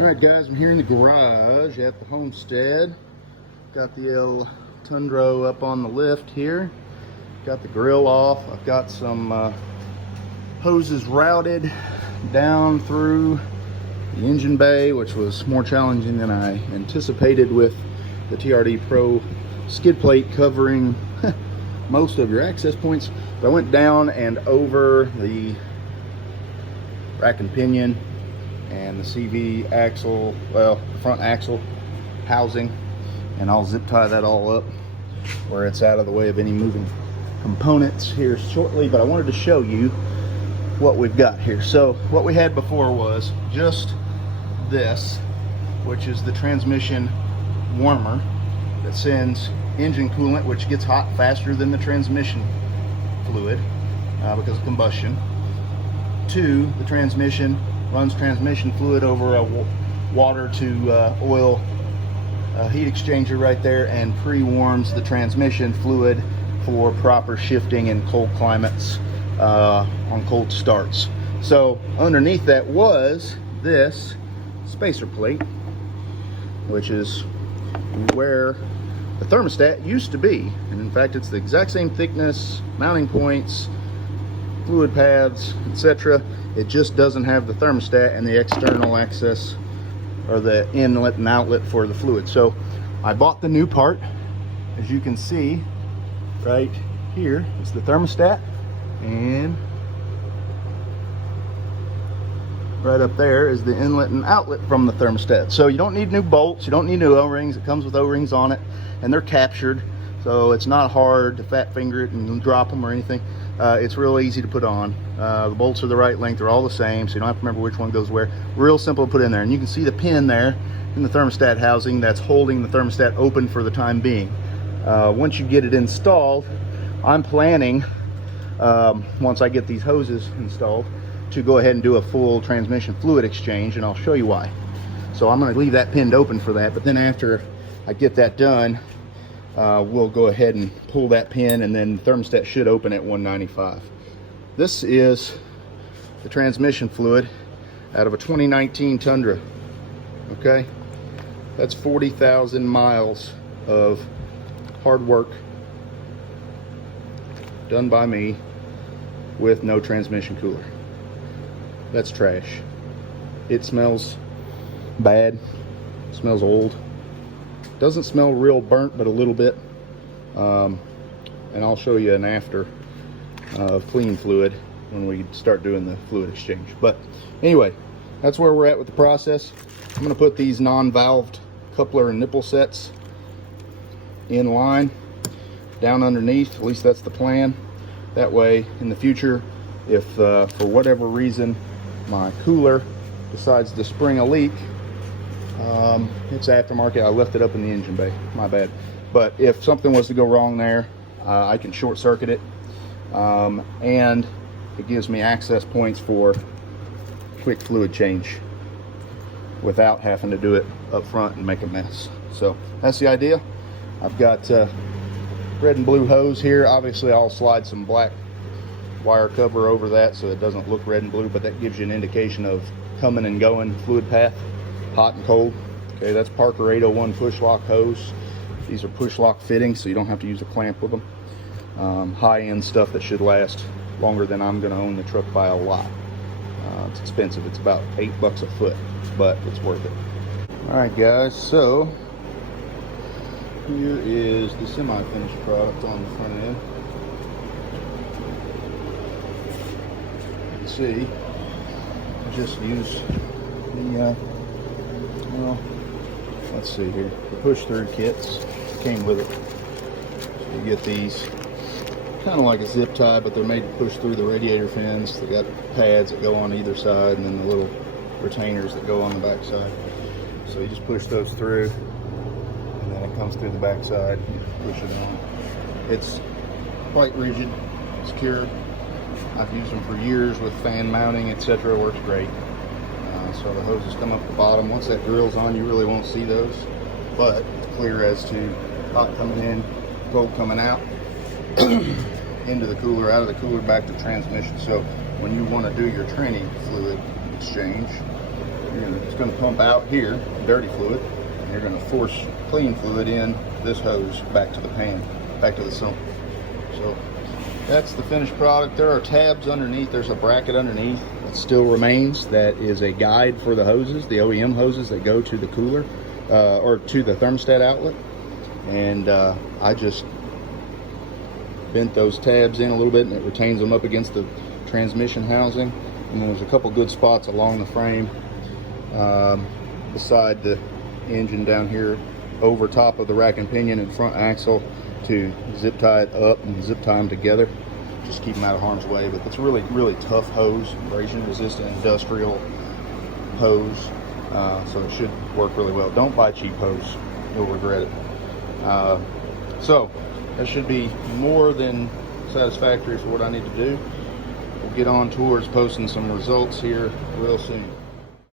Alright guys, I'm here in the garage at the homestead. Got the El Tundra up on the lift here. Got the grill off. I've got some hoses routed down through the engine bay, which was more challenging than I anticipated with the TRD Pro skid plate covering most of your access points. But I went down and over the rack and pinion and the CV axle, well, the front axle housing, and I'll zip tie that all up where it's out of the way of any moving components here shortly. But I wanted to show you what we've got here. So what we had before was just this, which is the transmission warmer that sends engine coolant, which gets hot faster than the transmission fluid because of combustion, to the transmission, runs transmission fluid over a water to oil heat exchanger right there, and pre-warms the transmission fluid for proper shifting in cold climates on cold starts. So underneath that was this spacer plate, which is where the thermostat used to be, and in fact it's the exact same thickness, mounting points, fluid paths, etc. It just doesn't have the thermostat and the external access, or the inlet and outlet for the fluid. So I bought the new part. As you can see right here, it's the thermostat, and right up there is the inlet and outlet from the thermostat. So you don't need new bolts, you don't need new O-rings. It comes with O-rings on it, and they're captured, so it's not hard to fat finger it and drop them or anything. It's real easy to put on. The bolts are the right length, they're all the same, so you don't have to remember which one goes where. Real simple to put in there. And you can see the pin there in the thermostat housing that's holding the thermostat open for the time being. Once you get it installed, I'm planning, once I get these hoses installed, to go ahead and do a full transmission fluid exchange, and I'll show you why. So I'm going to leave that pinned open for that, but then after I get that done, we'll go ahead and pull that pin, and then the thermostat should open at 195. This is the transmission fluid out of a 2019 Tundra. Okay, that's 40,000 miles of hard work done by me with no transmission cooler. That's trash. It smells bad, it smells old. Doesn't smell real burnt, but a little bit. And I'll show you an after of clean fluid when we start doing the fluid exchange. But anyway, that's where we're at with the process. I'm going to put these non-valved coupler and nipple sets in line down underneath. At least that's the plan. That way in the future, if for whatever reason my cooler decides to spring a leak, it's aftermarket, I left it up in the engine bay, my bad. But if something was to go wrong there, I can short circuit it, and it gives me access points for quick fluid change without having to do it up front and make a mess. So that's the idea. I've got red and blue hose here. Obviously I'll slide some black wire cover over that so it doesn't look red and blue, but that gives you an indication of coming and going fluid path, hot and cold. Okay, that's Parker 801 push lock hose. These are push lock fittings, so you don't have to use a clamp with them. High-end stuff that should last longer than I'm going to own the truck by a lot. It's expensive. It's about $8 a foot, but it's worth it. All right, guys. So here is the semi-finished product on the front end. You can see I just used the well, let's see here, the push-through kits came with it. So you get these kind of like a zip tie, but they're made to push through the radiator fins. They got pads that go on either side, and then the little retainers that go on the back side. So you just push those through, and then it comes through the back side. You push it on. It's quite rigid, secure. I've used them for years with fan mounting, etc. Works great. So the hoses come up the bottom. Once that grill's on, you really won't see those, but it's clear as to hot coming in, cold coming out, into the cooler, out of the cooler, back to transmission. So when you want to do your training fluid exchange, It's going to pump out here, dirty fluid, and you're going to force clean fluid in this hose back to the pan, back to the sump. So that's the finished product. There are tabs underneath. There's a bracket underneath that still remains. That is a guide for the hoses, the OEM hoses that go to the cooler or to the thermostat outlet. And I just bent those tabs in a little bit, and it retains them up against the transmission housing. And there's a couple good spots along the frame beside the engine down here, over top of the rack and pinion and front axle, to zip tie it up and zip tie them together, just keep them out of harm's way. But it's a really, really tough hose, abrasion resistant industrial hose, so it should work really well. Don't buy cheap hose, you'll regret it. So that should be more than satisfactory for what I need to do. We'll get on towards posting some results here real soon.